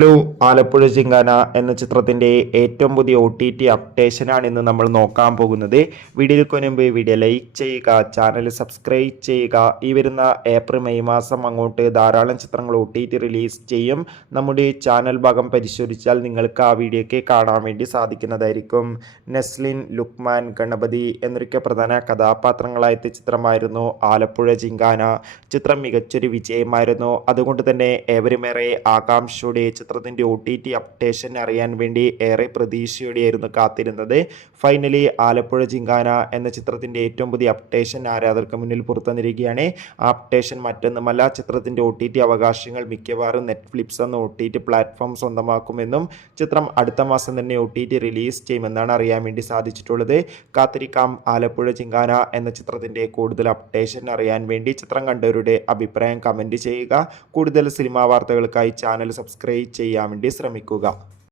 Hello, Alappuzha ചിങ്കാന എന്ന ചിത്രത്തിൻ്റെ ഏറ്റവും പുതിയ OTT അപ്ഡേഷനാണ് ഇന്ന് നമ്മൾ നോക്കാൻ പോകുന്നത്. വീഡിയോയ്ക്ക് മുൻപ് വീഡിയോ ലൈക്ക് ചെയ്യുക, ചാനൽ സബ്സ്ക്രൈബ് ചെയ്യുക. ഈ വരുന്ന ഏപ്രിൽ മെയ് മാസം അങ്ങോട്ട് ധാരാളം ചിത്രങ്ങൾ OTT റിലീസ് ചെയ്യും. നമ്മുടെ ചാനൽ ഭാഗം പരിശോധിച്ചാൽ നിങ്ങൾക്ക് ആ വീഡിയോയ്ക്ക് കാണാൻ വേണ്ടി സാധിക്കുന്നതായിരിക്കും. നെസ്ലിൻ, ലുക്മാൻ, ഗണപതി എന്നൊക്കെ പ്രധാന കഥാപാത്രങ്ങളായ ചിത്രമായിരുന്നു ആലപ്പുഴ ചിങ്കാന. ചിത്രം മികച്ചൊരു വിജയമായിരുന്നു. അതുകൊണ്ട് തന്നെ ഏവരുമേറെ ആകാംക്ഷയോടെ ചിത്രത്തിൻ്റെ OTT അപ്ഡേഷൻ അറിയാൻ വേണ്ടി ഏറെ പ്രതീക്ഷയോടെയായിരുന്നു കാത്തിരുന്നത്. ഫൈനലി ആലപ്പുഴ ചിങ്കാന എന്ന ചിത്രത്തിൻ്റെ ഏറ്റവും പുതിയ അപ്ഡേഷൻ ആരാധകർക്ക് മുന്നിൽ പുറത്തുവന്നിരിക്കുകയാണ്. ആ അപ്ഡേഷൻ മറ്റൊന്നുമല്ല, ചിത്രത്തിൻ്റെ OTT അവകാശങ്ങൾ മിക്കവാറും നെറ്റ്ഫ്ലിക്സ് എന്ന OTT പ്ലാറ്റ്ഫോം സ്വന്തമാക്കുമെന്നും ചിത്രം അടുത്ത മാസം തന്നെ OTT റിലീസ് ചെയ്യുമെന്നാണ് അറിയാൻ വേണ്ടി സാധിച്ചിട്ടുള്ളത്. കാത്തിരിക്കാം ആലപ്പുഴ ചിങ്കാന എന്ന ചിത്രത്തിൻ്റെ കൂടുതൽ അപ്ഡേഷൻ അറിയാൻ വേണ്ടി. ചിത്രം കണ്ടവരുടെ അഭിപ്രായം കമൻറ്റ് ചെയ്യുക. കൂടുതൽ സിനിമാ വാർത്തകൾക്കായി ചാനൽ സബ്സ്ക്രൈബ് ചെയ്യാൻ വേണ്ടി ശ്രമിക്കുക.